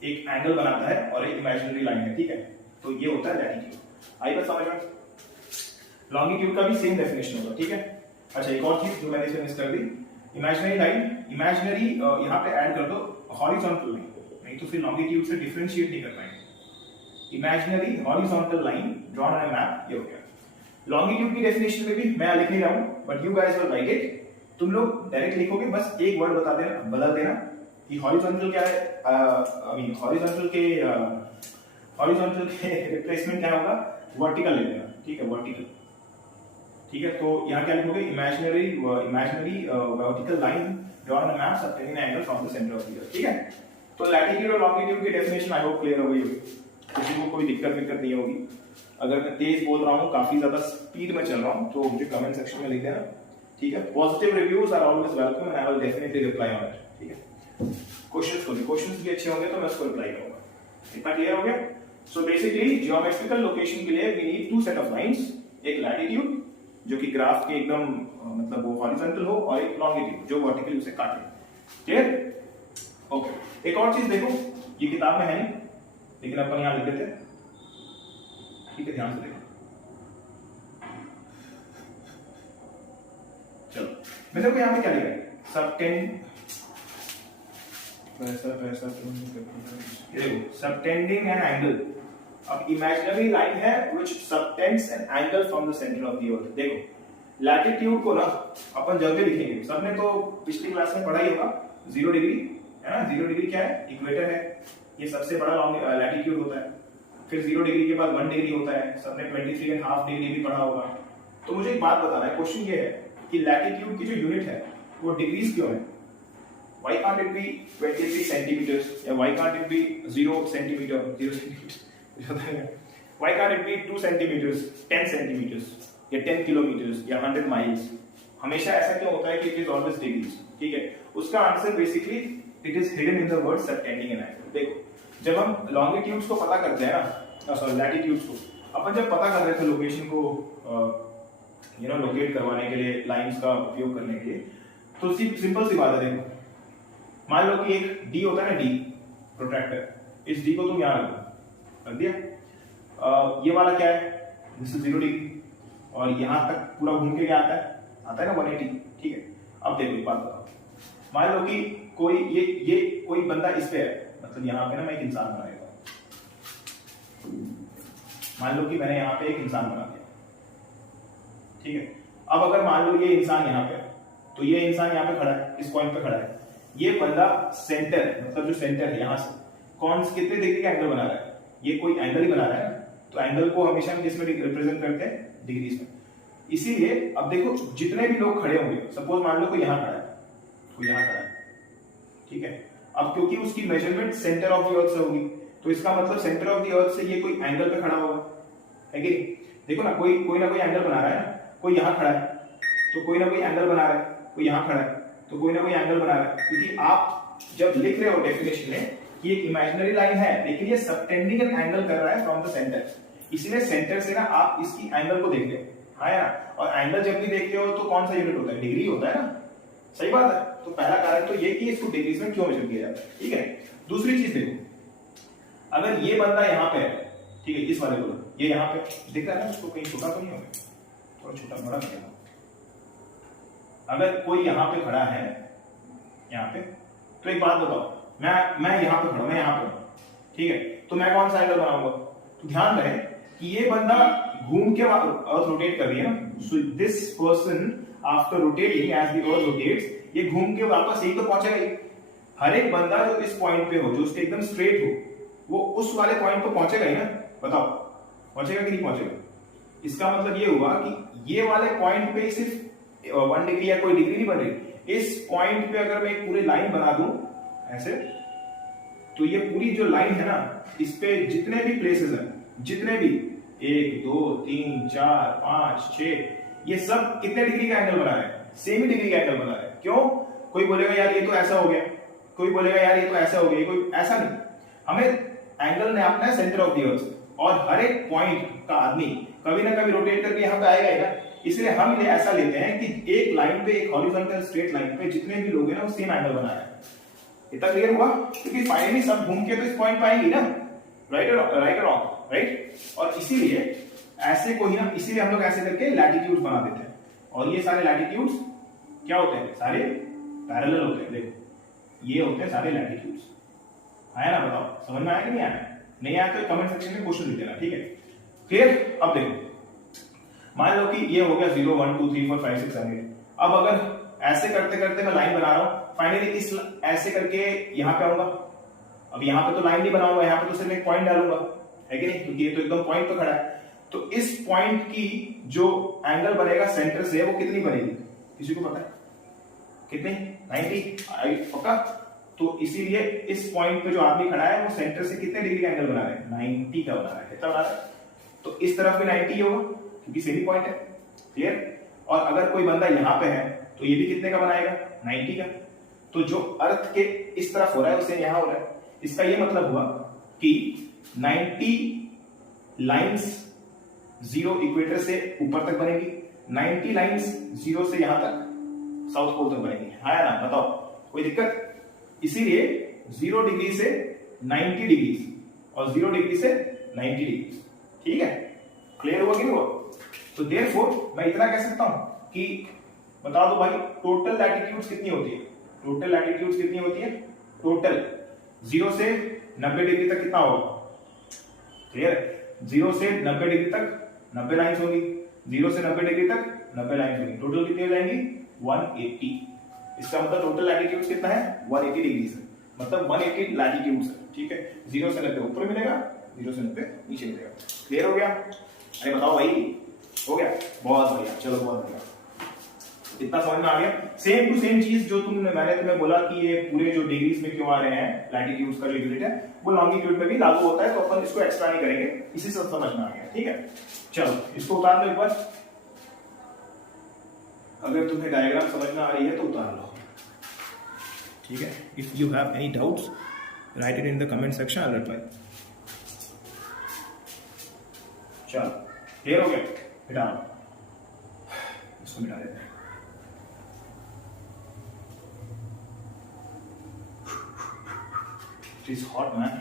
एक angle बनाता है और एक इमेजिनरी लाइन है, ठीक है। तो ये होता है लैटिट्यूड। आई बात समझ में? लॉन्गिट्यूड का भी सेम डेफिनेशन होगा, ठीक है। अच्छा, एक और चीज जो मैंने इसमें मिस कर दी, इमेजिनरी लाइन, इमेजिनरी यहाँ पे ऐड कर दो हॉरिजॉन्टल लाइन, नहीं तो फिर लॉन्गिट्यूड से डिफरेंशिएट नहीं कर पाएंगे। Imaginary horizontal line drawn on a map, ये हो गया। लॉन्गिट्यूड की डेफिनेशन में भी मैं लिख नहीं रहा हूँ, but you guys will write it. तुम लोग डायरेक्ट लिखोगे, बस एक वर्ड बता देना, बदल देना कि हॉरिजॉन्टल क्या है। आई मीन हॉरिजॉन्टल के रिप्लेसमेंट क्या होगा? वर्टिकल ले लेना, ठीक है, वर्टिकल, ठीक है। तो यहाँ क्या लिखोगे? Imaginary vertical line drawn on a map subtending an angle from the centre of the earth, ठीक है। तो लैटिट्यूड और लॉन्गिट्यूड की डेफिनेशन आई होप क्लियर हो गई होगी, किसी को कोई दिक्कत नहीं होगी। अगर मैं तेज बोल रहा हूँ, काफी ज्यादा स्पीड में चल रहा हूँ, तो मुझे कमेंट सेक्शन में लिख देना, ठीक है। Positive reviews are always welcome and I will definitely reply on it, ठीक है। क्वेश्चंस भी अच्छे होंगे तो मैं उसको रिप्लाई करूंगा। इतना क्लियर हो गया? सो बेसिकली ज्योमेट्रिकल लोकेशन के लिए we need to set of lines, एक लैटिट्यूड जो कि ग्राफ के एकदम मतलब वो हॉरिजॉन्टल हो, और एक लॉन्गिट्यूड जो वर्टिकली उसे काटे। क्लियर? ओके। एक और चीज देखो, ये किताब में है नहीं, लेकिन अपन यहां लिख देते हैं, ठीक है, ध्यान से देखो। चलो, मैं देखो यहां पे क्या लिखा है? Subtend subtending an angle. अब इमेजिनरी लाइन है which subtends an angle from the center of the earth। देखो, लैटिट्यूड को ना अपन जब भी लिखेंगे, सबने तो पिछली क्लास में पढ़ा ही होगा, 0 डिग्री है ना। 0 डिग्री क्या है? इक्वेटर है, ये सबसे बड़ा लॉन्ग लैटिट्यूड होता है। फिर 0 डिग्री के बाद 1 डिग्री होता है, सबने 23.5 डिग्री भी पढ़ा होगा। तो मुझे एक बात बताना है, क्वेश्चन ये है कि लैटिट्यूड की जो यूनिट है वो डिग्रीज क्यों है? Why can't it be 23 centimeters या why can't it be 0 centimeter? Why can't it be 2 centimeters, 10 centimeters या 10 kilometers या 100 miles? हमेशा ऐसा क्यों होता है कि it is always degrees? ठीक है, उसका answer basically it is hidden in the word subtending an angle। देखो, जब हम longitudes को पता करते हैं ना, सॉरी लैटिट्यूड्स को, अपन जब पता कर रहे थे लोकेशन को लोकेट करवाने के लिए, लाइंस का उपयोग करने के लिए, तो सिंपल सी बात है। देखो, मान लो कि एक डी होता है ना, डी प्रोट्रैक्टर, इस डी को तुम यहां रख दिया। ये वाला क्या है? दिस इज 0 डिग्री, और यहां तक पूरा घूम के क्या आता है ना 180। ठीक है, अब देखो एक बात बताओ, मान लो कि कोई ये कोई बंदा इस पे है, मतलब यहां पे ना मैं एक इंसान बना देता हूं। मान लो कि मैंने यहां पे एक इंसान बना दिया, ठीक है। अब अगर मान लो ये इंसान यहां पे है, तो ये इंसान यहां पे खड़ा है, इस पॉइंट पे खड़ा है। ये बंदा सेंटर, मतलब जो सेंटर है यहां से कितने डिग्री का एंगल बना रहा है? ये कोई एंगल ही बना रहा है ना, तो एंगल को हमेशा हम किसमें रिप्रेजेंट करते हैं? डिग्रीज में। इसीलिए अब देखो, जितने भी लोग खड़े होंगे, सपोज मान लो कोई यहां खड़ा है, कोई यहां खड़ा है, ठीक है। अब क्योंकि उसकी मेजरमेंट सेंटर ऑफ द अर्थ से होगी, तो इसका मतलब सेंटर ऑफ द अर्थ से ये कोई एंगल पे खड़ा होगा, है कि नहीं? देखो ना, कोई ना कोई एंगल बना रहा है ना। कोई यहां खड़ा है तो कोई ना कोई एंगल बना रहा है, कोई यहां खड़ा है तो कोई ना कोई एंगल बना रहा है। क्योंकि आप जब लिख रहे हो डेफिनेशन में कि एक इमेजिनरी लाइन है, लेकिन ये सबटेंडिंग एन एंगल कर रहा है फ्रॉम द सेंटर, इसलिए सेंटर से ना आप इसकी एंगल को देख रहे हो, हाँ या ना। और एंगल जब भी देखते हो तो कौन सा यूनिट होता है? डिग्री होता है ना, सही बात है। तो पहला कारण तो ये कि इसको डिग्रीज में क्यों मेजर किया जाता है, ठीक है। दूसरी चीज देखो, अगर ये बंदा यहाँ पे है, ठीक है, इस वाले को ये यहाँ पे दिख रहा है ना, उसको कहीं छोटा तो नहीं होगा, थोड़ा छोटा बड़ा करेगा। अगर कोई यहाँ पे खड़ा है, यहाँ पे, तो एक बात बताओ, मैं यहाँ पे खड़ा हूं, मैं यहाँ पे हूं, ठीक है, तो मैं कौन सा एंगल बनाऊंगा? तो ध्यान रहे कि ये बंदा घूम के अर्थ रोटेट कर रही है ना, so this person after rotating as the earth rotates, ये घूम के वापस यही तो पहुंचेगा ही। हर एक बंदा जो इस पॉइंट पे हो, जो उसके एकदम स्ट्रेट हो, वो उस वाले पॉइंट पे पहुंचेगा ही ना। बताओ पहुंचेगा कि नहीं पहुंचेगा? इसका मतलब ये हुआ कि ये वाले पॉइंट पे सिर्फ 1 डिग्री या कोई डिग्री नहीं बन रही। इस पॉइंट पे अगर मैं एक पूरी लाइन बना दूं ऐसे, तो ये पूरी जो लाइन है ना, इस पे जितने भी प्लेसेस हैं, जितने भी 1 2 3 4 5 6, ये सब कितने डिग्री का एंगल बना रहे हैं? सेम ही डिग्री का एंगल बना रहे हैं। क्यों? कोई बोलेगा यार ये तो ऐसा हो गया, कोई बोलेगा यार ये तो ऐसा हो गया, कोई ऐसा नहीं। हमें एंगल नापना है सेंटर ऑफ द अर्थ, और हर एक पॉइंट का आदमी कभी ना कभी रोटेट करके यहाँ पे आएगा ही ना। इसलिए हम इन्हें ऐसा लेते हैं कि एक लाइन पे, एक हॉरिजॉन्टल स्ट्रेट लाइन पे जितने भी लोग हैं ना, वो सेम एंगल बना रहे हैं। इतना क्लियर हुआ? क्योंकि फाइनली सब घूम के तो इस पॉइंट पे आएंगे ना, राइट और रॉन्ग, राइट। और इसीलिए ऐसे को ही ना, इसीलिए हम लोग ऐसे करके लैटिट्यूड्स बना देते हैं। और ये सारे लैटिट्यूड्स क्या होते हैं? सारे पैरेलल होते हैं। देखो ये होते हैं सारे लैटिट्यूड्स। आया ना? बताओ समझ में आया कि नहीं आया? नहीं आया तो कमेंट सेक्शन में क्वेश्चन लिख देना, ठीक है। क्लियर? अब देखो, मान लो कि ये हो गया 0 1 2 3 4 5 6 7 8। अब अगर ऐसे करते करते मैं लाइन बना रहा हूं, फाइनली इस ऐसे करके यहां पे आऊंगा। अब यहां पे तो लाइन नहीं बनाऊंगा, यहां पे तो सिर्फ एक पॉइंट डालूंगा, है कि नहीं? क्योंकि ये तो एकदम पॉइंट पे खड़ा है। तो इस पॉइंट की जो एंगल बनेगा सेंटर से, वो कितनी बनेगी? किसी को पता है कितनी? 90 पक्का? तो इसीलिए इस पॉइंट पे जो आदमी खड़ा है, वो सेंटर से कितने डिग्री का एंगल बना रहा है? 90 का बना रहा है। कितना बना रहा है? तो इस तरफ भी 90 होगा, क्योंकि सेम पॉइंट है। क्लियर? और अगर कोई बंदा यहां पे है, तो ये भी कितने का बनाएगा? 90 का। तो जो अर्थ के इस तरफ हो रहा है, उसे यहां हो रहा है। इसका ये मतलब हुआ कि 90 लाइंस 0 इक्वेटर से ऊपर तक बनेगी, 90 लाइंस 0 से यहां तक साउथ पोल तक बनेगी। हाँ या ना? बताओ कोई दिक्कत? इसीलिए 0 डिग्री से 90 डिग्री और 0 डिग्री से 90 डिग्री। ठीक है? क्लियर हुआ कि नहीं हुआ? तो देयरफॉर मैं इतना कह सकता हूं कि बता दो भाई, टोटल लैटिट्यूड्स कितनी होती है? टोटल लैटिट्यूड्स कितनी होती है? टोटल 0 से 90 डिग्री तक कितना होगा? क्लियर है? 0 से 90 डिग्री तक 90 लाइंस होगी, 0 से 90 डिग्री तक 90 लाइन होगी, टोटल कितनी हो जाएंगी 180। इसका मतलब टोटल लैटिट्यूड कितना है 180 डिग्री है, मतलब 180 लैटिट्यूड है। ठीक है, 0 से 90 ऊपर मिलेगा, 0 से 90 नीचे मिलेगा। क्लियर हो गया? अरे बताओ भाई, हो गया? बहुत बढ़िया, चलो बहुत बढ़िया, इतना समझ में आ गया। सेम टू सेम चीज जो मैंने तुम्हें बोला कि ये पूरे जो डिग्रीज में क्यों आ रहे हैं लैटिट्यूड्स का जो यूनिट है वो लॉन्गिट्यूड में भी लागू होता है, तो अपन इसको एक्स्ट्रा नहीं करेंगे, इसी से समझ में आ गया। ठीक है, चलो इसको उतार लो एक बार, अगर तुम्हें डायग्राम समझ में आ रही है तो उतार लो। ठीक है, if you have any doubts right it in the comment section, I will reply. चलो क्लियर हो गया? मिटा लो, इसको मिटा देते हैं। It is hot, man.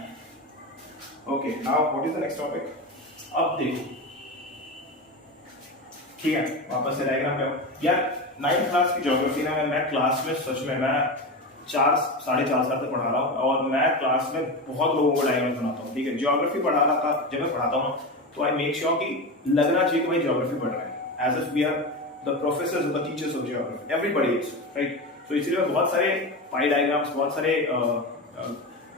Okay, now what is the next topic? अब देखो, ठीक है, वापस से डायग्राम पे यार। 9th क्लास की ज्योग्राफी ना मैं क्लास में सच में मैं 4-4.5 साल तक पढ़ा रहा हूँ, और मैं क्लास में बहुत लोगों को डायग्राम बनाता हूँ। ठीक है, ज्योग्राफी पढ़ा रहा था, जब मैं पढ़ाता हूँ तो आई मेक श्योर कि लगना चाहिए कि भाई ज्योग्राफी पढ़ रहा है, as if we are the professors, the teachers of geography, everybody is right. तो इसलिए बहुत सारे पाई डायग्राम्स, बहुत सारे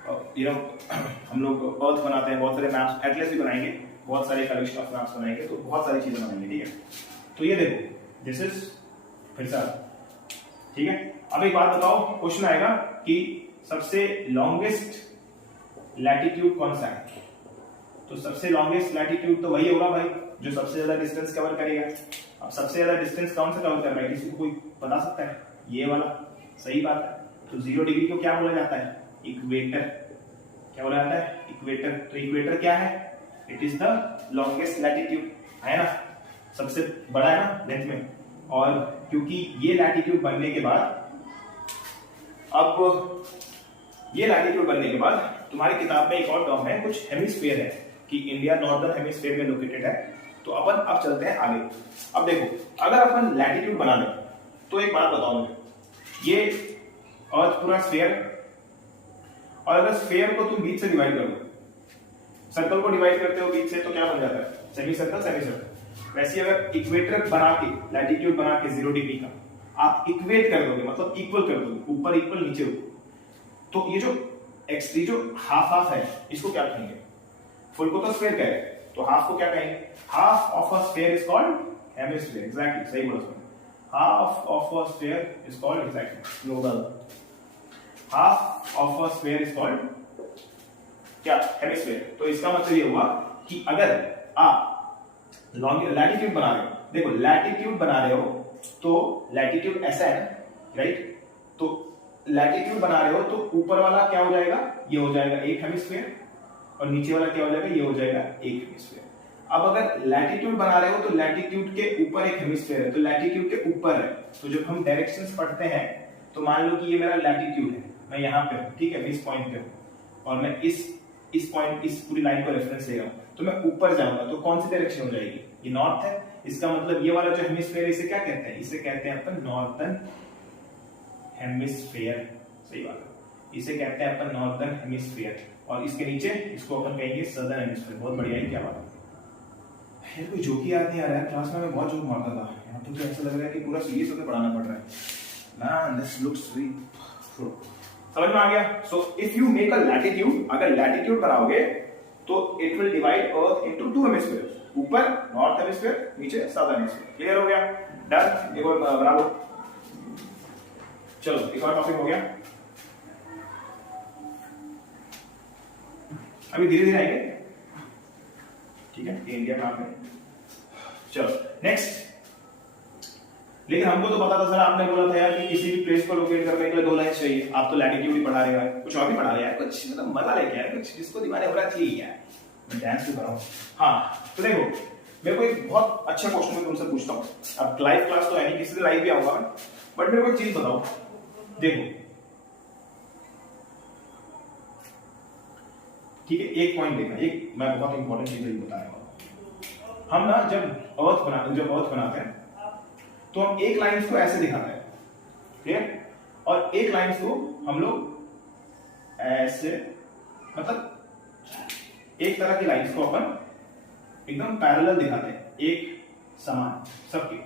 हम लोग अर्थ बनाते हैं, बहुत सारे मैप्स, एटलस भी बनाएंगे, बहुत सारे कलेक्शन ऑफ मैप्स बनाएंगे, तो बहुत सारी चीजें बनाएंगे। ठीक है, तो ये देखो, दिस इज फिर से, ठीक है। अब एक बात बताओ, क्वेश्चन आएगा कि सबसे लॉन्गेस्ट लैटिट्यूड कौन सा है? तो सबसे लॉन्गेस्ट लैटिट्यूड तो वही होगा भाई जो सबसे ज्यादा डिस्टेंस कवर करेगा। अब सबसे ज्यादा डिस्टेंस कौन सा कवर कर रहा है, किसी को कोई बता सकता है? ये वाला, सही बात है। तो 0 डिग्री को क्या बोला जाता है? इक्वेटर। क्या बोला जाता है? इक्वेटर। तो इक्वेटर क्या है? It is the longest latitude, है ना, सबसे बड़ा है ना लेंथ में। और क्योंकि ये लैटिट्यूड बनने के बाद, अब ये लैटिट्यूड बनने के बाद तुम्हारी किताब में एक और टर्म है, कुछ हेमिस्फीयर है कि इंडिया नॉर्दर्न हेमिस्फीयर में लोकेटेड है। तो अपन अब चलते हैं आगे। अब देखो, अगर अपन लैटिट्यूड बना लें तो एक बात बताओ मुझे, ये अर्थ पूरा स्फीयर, और अगर स्फीयर को तुम बीच से डिवाइड कर दो, सर्कल को डिवाइड करते हो बीच से, तो क्या बन जाता है? Semi circle, semi circle. वैसे अगर इक्वेटर बना के, लैटिट्यूड बना के 0 डिग्री का आप इक्वेट कर दोगे, मतलब इक्वल कर दोगे, ऊपर इक्वल नीचे ऊपर, तो ये जो एक्सट्री जो हाफ हाफ है इसको क्या कहेंगे? फुल को तो स्फीयर कह रहे हैं, तो हाफ को क्या कहेंगे? Half of a sphere is called hemisphere. Exactly, सही बोला तुमने। Half of a sphere is called, exactly, global. Half of a sphere is called क्या? हेमिस्फीयर। तो इसका मतलब ये हुआ कि अगर आप लैटिट्यूड बना रहे हो, देखो लैटिट्यूड बना रहे हो तो लैटिट्यूड ऐसा है ना, राइट? तो लैटिट्यूड बना रहे हो तो ऊपर वाला क्या हो जाएगा? ये हो जाएगा एक हेमिस्फीयर, और नीचे वाला क्या हो जाएगा? ये हो जाएगा एक हेमिस्फीयर। अब अगर लैटिट्यूड बना रहे हो तो लैटिट्यूड के ऊपर एक हेमिस्फीयर है, तो लैटिट्यूड के ऊपर है, तो जब हम डायरेक्शंस पढ़ते हैं तो मान लो कि ये मेरा लैटिट्यूड है, मैं यहाँ पे हूँ, ठीक है, मैं इस पॉइंट पे हूँ, और मैं इस पॉइंट, इस पूरी लाइन को रेफरेंस ले रहा हूँ, तो मैं ऊपर जाऊंगा तो कौन सी डायरेक्शन हो जाएगी? ये नॉर्थ है। इसका मतलब ये वाला जो हेमिस्फीयर है इसे क्या कहते हैं? इसे कहते हैं अपन नॉर्थर्न हेमिस्फीयर। सही बात है, इसे कहते हैं अपन नॉर्थर्न हेमिस्फीयर, और इसके नीचे इसको अपन कहेंगे सदर्न हेमिस्फीयर। बहुत बढ़िया है, क्या बात है। कोई जोक ही याद नहीं आ रहा है, क्लास में मैं बहुत जोक मारता था, यहाँ तो ऐसा लग रहा है कि पूरा सीरियस होकर पढ़ाना पड़ रहा है। मैन दिस लुक्स वेरी, समझ में आ गया? So if you make a latitude, अगर लैटिट्यूड बनाओगे तो it will divide earth into 2 hemisphere, ऊपर नॉर्थ हेमिस्फीयर, नीचे साउदर्न हेमिस्फीयर। क्लियर हो गया? डन। एक और बना लो, चलो एक और टॉपिक हो गया। अभी धीरे धीरे आएंगे, ठीक है, ये इंडिया का है। चलो नेक्स्ट। लेकिन हमको तो पता था सर, आपने बोला था यार कि किसी भी प्लेस को लोकेट करने के लिए 2 लाइन चाहिए। आप तो लैटिट्यूड ही पढ़ा रहे हो, कुछ और भी पढ़ा रहे हैं, कुछ मतलब मजा लेके आए, कुछ जिसको दिमाग में हो रहा चाहिए यार। मैं डांस भी कर रहा हूं। हाँ तो देखो, मेरे को एक बहुत अच्छा क्वेश्चन मैं तुमसे पूछता हूँ। अब लाइव क्लास तो है नहीं, किसी से लाइव भी आऊंगा, बट मेरे को एक चीज बताओ। देखो ठीक है, एक पॉइंट देखना, एक मैं बहुत इंपॉर्टेंट चीज बता रहा हूँ। हम ना जब अर्थ बनाते हैं तो हम एक लाइन को ऐसे दिखाते हैं, ठीक है, और एक लाइन को हम लोग ऐसे, मतलब एक तरह की लाइंस को अपन एकदम पैरेलल दिखाते हैं, एक समान सबके,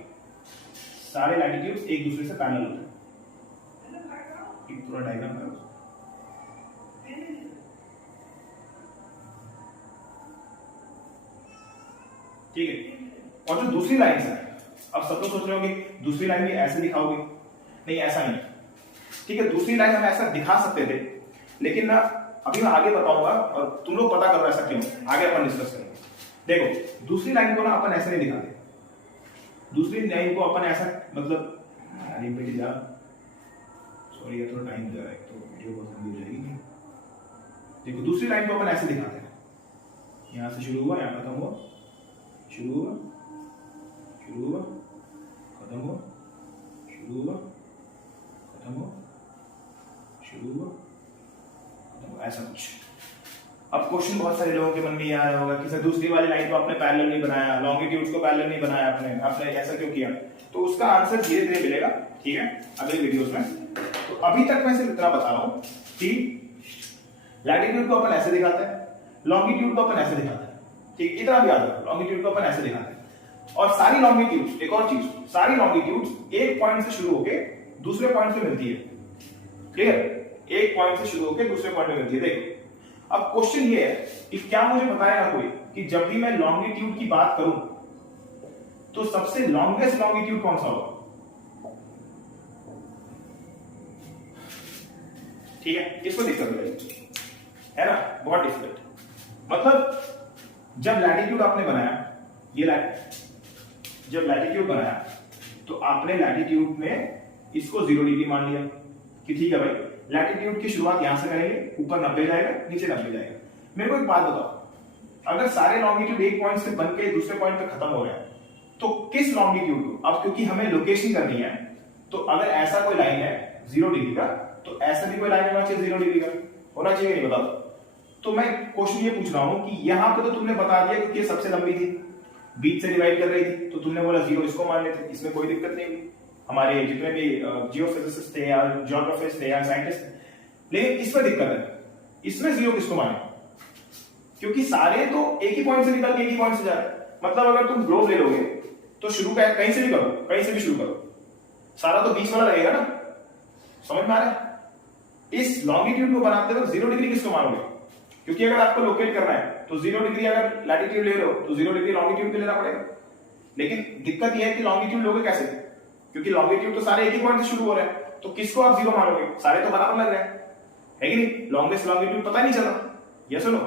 सारे लैटिट्यूड एक दूसरे से पैरेलल होते हैं। एक पूरा डायग्राम करो, ठीक है। और जो दूसरी लाइन है, अब सब लोग सोच रहे होंगे दूसरी लाइन भी ऐसे दिखाओगे, नहीं ऐसा नहीं, ठीक है। दूसरी लाइन हम ऐसा दिखा सकते थे, लेकिन ना अभी मैं आगे बताऊंगा और तुम लोग पता करो ऐसा क्यों, आगे अपन डिस्कस करेंगे। देखो दूसरी लाइन को ना अपन ऐसे नहीं दिखाते, दूसरी लाइन को अपन ऐसा मतलब सॉरी ये थोड़ा टाइम जा रहा है तो वीडियो बहुत लंबी हो जाएगी। देखो दूसरी लाइन को अपन ऐसे दिखाते हैं, यहां से शुरू हुआ, यहां खत्म हुआ, शुरू हुआ, शुरू हुआ, खत्म हुआ, शुरू हुआ, खत्म हुआ, शुरू हुआ, खत्म हुआ, ऐसा कुछ। अब क्वेश्चन बहुत सारे लोगों के मन में ये आ रहा होगा कि सर दूसरी वाली लाइन को आपने पैरेलल नहीं बनाया, लॉन्गिट्यूड्स को पैरेलल नहीं बनाया, आपने ऐसा क्यों किया? तो उसका आंसर धीरे धीरे मिलेगा, ठीक है, अगले वीडियोस में। तो अभी तक मैं सिर्फ इतना बता रहा हूं कि लैटिट्यूड को अपन ऐसे दिखाते हैं, लॉन्गिट्यूड को अपन ऐसे दिखाते हैं, ठीक, इतना भी याद रखो, लॉन्गिट्यूड को अपन ऐसे दिखाते हैं। और सारी लॉन्गिट्यूड्स, एक और चीज, सारी लॉन्गिट्यूड्स एक पॉइंट से शुरू होके दूसरे पॉइंट पे मिलती है, क्लियर? एक पॉइंट से शुरू होके दूसरे पॉइंट पे मिलती है। देखो अब क्वेश्चन ये है कि क्या मुझे बताएगा कोई कि जब भी मैं लॉन्गिट्यूड की बात करूं तो सबसे लॉन्गेस्ट लॉन्गिट्यूड कौन सा होगा? ठीक है, इसको दिक्कत हो जाएगी, है ना, बहुत डिफिकल्ट। मतलब जब लैटिट्यूड आपने बनाया, ये जब लैटिट्यूड बनाया तो आपने लैटिट्यूड में इसको 0 डिग्री मान लिया कि ठीक है भाई, लैटिट्यूड की शुरुआत यहां से करेंगे, ऊपर 90 जाएगा, नीचे 90 जाएगा। मेरे को एक बात बताओ, अगर सारे लॉन्गिट्यूड एक पॉइंट से बन के दूसरे पॉइंट पे खत्म हो रहे हैं तो किस लॉन्गिट्यूड को, अब क्योंकि हमें लोकेशन करनी है, तो अगर ऐसा कोई लाइन है 0 डिग्री का, तो ऐसा भी कोई लाइन होना चाहिए 0 डिग्री का, होना चाहिए, नहीं बताओ? तो मैं क्वेश्चन ये पूछ रहा हूं कि यहां पे तो तुमने बता दिया कि ये सबसे लंबी थी, बीच से डिवाइड कर रही थी, तो तुमने बोला 0 इसको मान लेते, इसमें कोई दिक्कत नहीं हुई। हमारे जितने भी जियोफिजिसिस्ट थे या ज्योग्राफिस्ट थे या साइंटिस्ट थे, लेकिन इसमें दिक्कत है, इसमें 0 किसको माने? क्योंकि सारे तो एक ही पॉइंट से निकल के एक ही पॉइंट से जा रहे हैं। मतलब अगर तुम ग्लोब ले लोगे तो शुरू कहीं से भी करो, कहीं से भी शुरू करो, सारा तो बीच वाला रहेगा ना, समझ में आ रहा है? इस लॉन्गिट्यूड को बनाते वक्त 0 डिग्री किसको मानोगे? क्योंकि अगर आपको लोकेट करना है तो 0 डिग्री अगर लैटिट्यूड ले रहे हो तो 0 डिग्री लॉन्गिट्यूड पे लेना पड़ेगा। लेकिन दिक्कत यह है कि लॉन्गिट्यूड लोगे कैसे? क्योंकि लॉन्गिट्यूड तो सारे एक ही पॉइंट से शुरू हो रहे हैं, तो किसको आप 0 मानोगे? सारे तो बराबर लग रहे हैं, है कि नहीं? लॉन्गेस्ट लॉन्गिट्यूड पता नहीं चला, ये सुनो।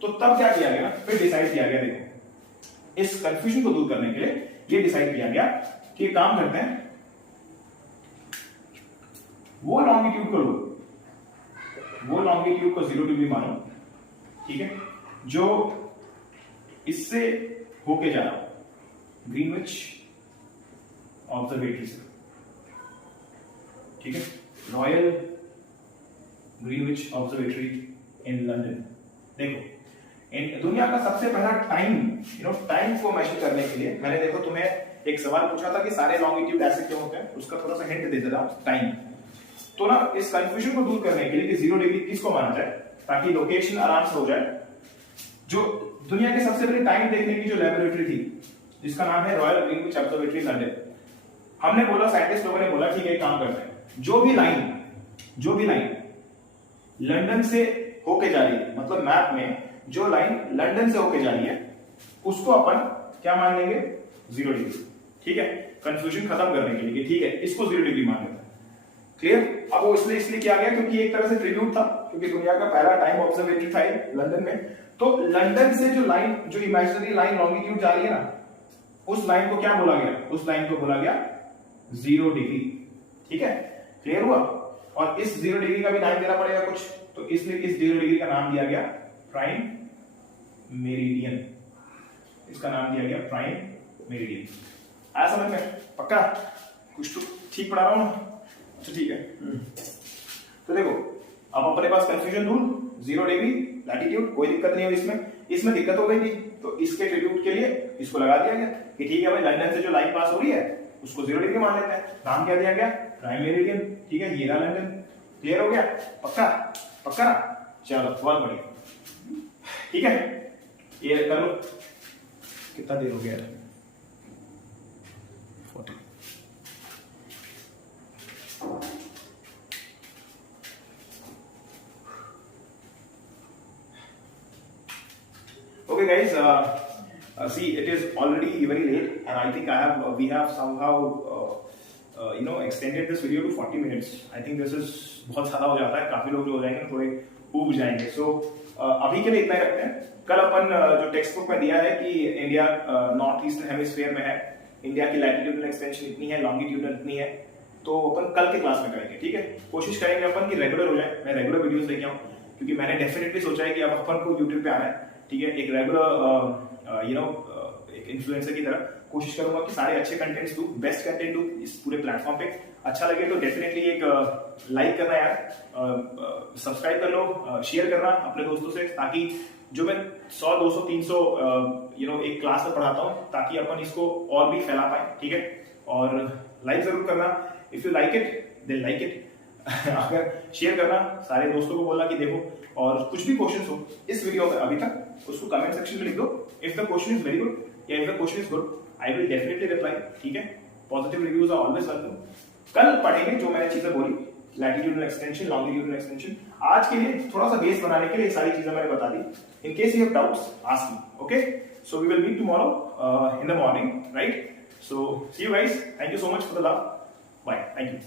तो तब क्या किया गया ना, फिर डिसाइड किया गया, देखो इस कंफ्यूजन को दूर करने के लिए ये डिसाइड किया गया कि एक काम करते हैं, वो लॉन्गिट्यूड को लो, वो लॉन्गिट्यूड को 0 डिग्री मानो, ठीक है, जो इससे होके जा रहा हो, ग्रीनविच ऑब्जर्वेटरी से, ठीक है, royal Greenwich observatory in London. देखो दुनिया का सबसे पहला टाइम, टाइम को मेजर करने के लिए मैंने, देखो तुम्हें एक सवाल पूछा था कि सारे लॉन्गिट्यूड ऐसे क्यों होते हैं, उसका थोड़ा सा हिंट दे देता हूं, टाइम। तो ना इस कंफ्यूजन को दूर करने के लिए कि 0 डिग्री किसको माना जाए ताकि लोकेशन आराम से हो जाए, जो दुनिया की सबसे पहले टाइम देखने की जो लेबोरेटरी थी जिसका नाम है रॉयल ग्रीनविच ऑब्जर्वेटरी लंदन, हमने बोला, साइंटिस्ट लोगों ने बोला ठीक है काम करते हैं, जो भी लाइन लंदन से होके जा रही है, मतलब मैप में जो लाइन लंदन से होके जा रही है उसको अपन क्या मान लेंगे? 0 डिग्री, ठीक है, कंफ्यूजन खत्म करने के लिए, ठीक है इसको 0 डिग्री मान लेते हैं, क्लियर? अब वो इसलिए किया गया क्योंकि एक तरह से ट्रिब्यूट था, क्योंकि दुनिया का पहला टाइम ऑब्जर्वेटरी था लंदन में। तो लंदन से जो लाइन, जो इमेजिनरी लाइन लॉन्गिट्यूड जा रही है ना, उस लाइन को क्या बोला गया? उस लाइन को बोला गया 0 डिग्री, ठीक है, क्लियर हुआ? और इस 0 डिग्री का भी नाम देना पड़ेगा कुछ, तो इसलिए इस 0 डिग्री का नाम दिया गया प्राइम मेरिडियन, इसका नाम दिया गया प्राइम मेरिडियन। आया समझ में? पक्का? कुछ तो ठीक पढ़ा रहा हूं ना? तो ठीक है। तो देखो अब अपने पास कंफ्यूजन दूर, 0 डिग्री लैटिट्यूड, कोई दिक्कत नहीं हुई इसमें दिक्कत हो गई थी, तो इसके ट्रिब्यूट के लिए इसको लगा दिया गया कि ठीक है भाई, लंदन से जो लाइन पास हो रही है उसको 0 डिग्री मान लेते हैं, नाम क्या दिया गया? प्राइम मेरिडियन, ठीक है, ये रहा लंदन। क्लियर हो गया? पक्का? पक्का ना? चलो बहुत बढ़िया, ठीक है, ये कर लो। कितना देर हो गया? 40। Okay, guys. See, it is already very late, and I think we have somehow extended this video to 40 minutes. I think this is बहुत ज़्यादा हो जाता है, काफी लोग जो हो जाएंगे थोड़े ऊब जाएंगे. So अभी के लिए इतना ही रखते हैं. कल अपन जो टेक्स्ट बुक में दिया है कि इंडिया नॉर्थ ईस्टर्न हेमिस्फीयर में है, इंडिया की लैटिट्यूडनल एक्सटेंशन इतनी है, लॉन्गिट्यूडनल इतनी है, तो अपन कल के क्लास में करेंगे. ठीक है, कोशिश करेंगे अपन कि रेगुलर हो जाए, मैं रेगुलर वीडियोस लेके आऊँ, क्योंकि मैंने डेफिनेटली सोचा है कि अब अपन को यूट्यूब पे आना है. ठीक है, एक रेगुलर एक इन्फ्लुएंसर की तरह कोशिश करूंगा कि सारे अच्छे कंटेंट्स दूं, बेस्ट कंटेंट दूं इस पूरे प्लेटफॉर्म पे. अच्छा लगे तो डेफिनेटली एक लाइक करना यार, सब्सक्राइब कर लो, शेयर करना अपने दोस्तों से, ताकि जो मैं 100, 200, 300 एक क्लास में पढ़ाता हूँ, ताकि अपन इसको और भी फैला पाए. ठीक है, और लाइक जरूर करना. If you like it then like it. अगर शेयर करना, सारे दोस्तों को बोलना कि देखो, और कुछ भी क्वेश्चंस हो इस वीडियो में अभी तक, उसको कमेंट सेक्शन में लिख दो. If the question is very good या if the question is good, I will definitely reply. ठीक है, positive reviews are always welcome. कल पढ़ेंगे जो मैंने चीजें बोली, लैटिट्यूडनल एक्सटेंशन, लॉन्गिट्यूडनल एक्सटेंशन. आज के लिए थोड़ा सा बेस बनाने के लिए सारी चीजें मैंने बता दी. In case you have doubts, ask me. Okay, so we will meet tomorrow in the morning, right? So see you guys. Thank you so much for the love. Bye. Thank you.